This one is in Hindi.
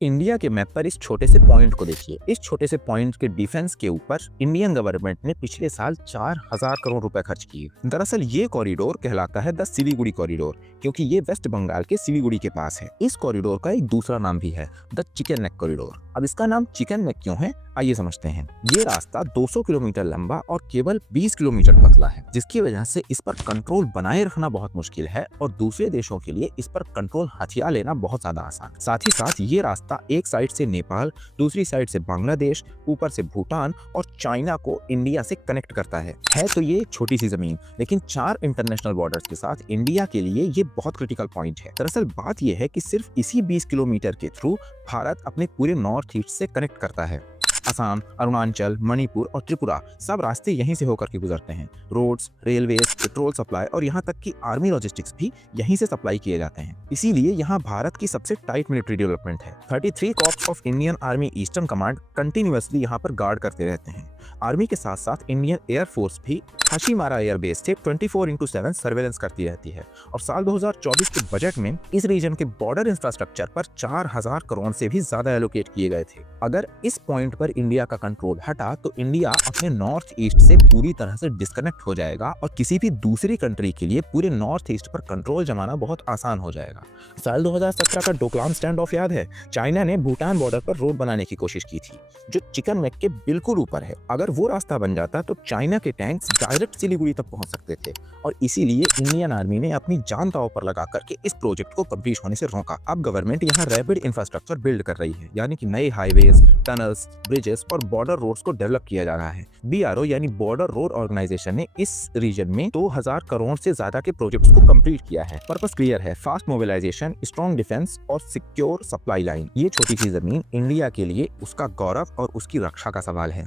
इंडिया के मैप पर इस छोटे से पॉइंट को देखिए। इस छोटे से पॉइंट के डिफेंस के ऊपर इंडियन गवर्नमेंट ने पिछले साल 4000 करोड़ रुपए खर्च किए। दरअसल ये कॉरिडोर कहलाता है द सिलीगुड़ी कॉरिडोर, क्योंकि ये वेस्ट बंगाल के सिलीगुड़ी के पास है। इस कॉरिडोर का एक दूसरा नाम भी है, द चिकन नेक कॉरिडोर। अब इसका नाम चिकन नेक क्यों है, आइए समझते हैं। ये रास्ता 200 किलोमीटर लंबा और केवल 20 किलोमीटर पतला है, जिसकी वजह से इस पर कंट्रोल बनाए रखना बहुत मुश्किल है और दूसरे देशों के लिए इस पर कंट्रोल हथिया लेना बहुत ज्यादा आसान। साथ ही साथ ये रास्ता एक साइड से नेपाल, दूसरी साइड से बांग्लादेश, ऊपर से भूटान और चाइना को इंडिया से कनेक्ट करता है। तो ये एक छोटी सी जमीन, लेकिन 4 इंटरनेशनल बॉर्डर्स के साथ इंडिया के लिए ये बहुत क्रिटिकल पॉइंट है। दरअसल बात यह है कि सिर्फ इसी 20 किलोमीटर के थ्रू भारत अपने पूरे नॉर्थ ईस्ट से कनेक्ट करता है। असम, अरुणाचल, मणिपुर और त्रिपुरा सब रास्ते यहीं से होकर के गुजरते हैं। रोड्स, रेलवेज, पेट्रोल सप्लाई और यहाँ तक कि आर्मी लॉजिस्टिक्स भी यहीं से सप्लाई किए जाते हैं। इसीलिए यहाँ भारत की सबसे टाइट मिलिट्री डेवलपमेंट है। 33 corps of Indian army eastern command continuously यहाँ पर गार्ड करते रहते हैं। आर्मी के साथ साथ इंडियन एयरफोर्स भी हाशीमारा एयरबेस से 24/7 सर्वेलेंस करती रहती है। और साल 2024 के बजट में इस रीजन के बॉर्डर इंफ्रास्ट्रक्चर पर 4000 करोड़ से भी ज्यादा एलोकेट किए गए थे। अगर इस पॉइंट पर इंडिया का कंट्रोल हटा तो इंडिया अपने नॉर्थ ईस्ट से पूरी तरह से डिस्कनेक्ट हो जाएगा और किसी भी दूसरी कंट्री के लिए पूरे नॉर्थ ईस्ट पर कंट्रोल जमाना बहुत आसान हो जाएगा। साल 2017 का डोकलाम स्टैंड ऑफ याद है? चाइना ने भूटान बॉर्डर पर रोड बनाने की कोशिश की थी, जो चिकन नेक के बिल्कुल ऊपर है। अगर वो रास्ता बन जाता तो चाइना के टैंक्स डायरेक्ट सिलीगुड़ी तक पहुंच सकते थे और इसीलिए इंडियन आर्मी ने अपनी जान दांव पर लगा करके इस प्रोजेक्ट को कंप्लीट होने से रोका। अब गवर्नमेंट यहाँ रैपिड इंफ्रास्ट्रक्चर बिल्ड कर रही है, यानी कि नए हाईवेज, टनल्स, ब्रिजेस और बॉर्डर रोड्स को डेवलप किया जा रहा है। BRO यानी बॉर्डर रोड ऑर्गेनाइजेशन ने इस रीजन में 2000 करोड़ से ज्यादा के प्रोजेक्ट्स को कंप्लीट किया है। पर्पस क्लियर है, फास्ट मोबिलाइजेशन, स्ट्रॉन्ग डिफेंस और सिक्योर सप्लाई लाइन। ये छोटी सी जमीन इंडिया के लिए उसका गौरव और उसकी रक्षा का सवाल है।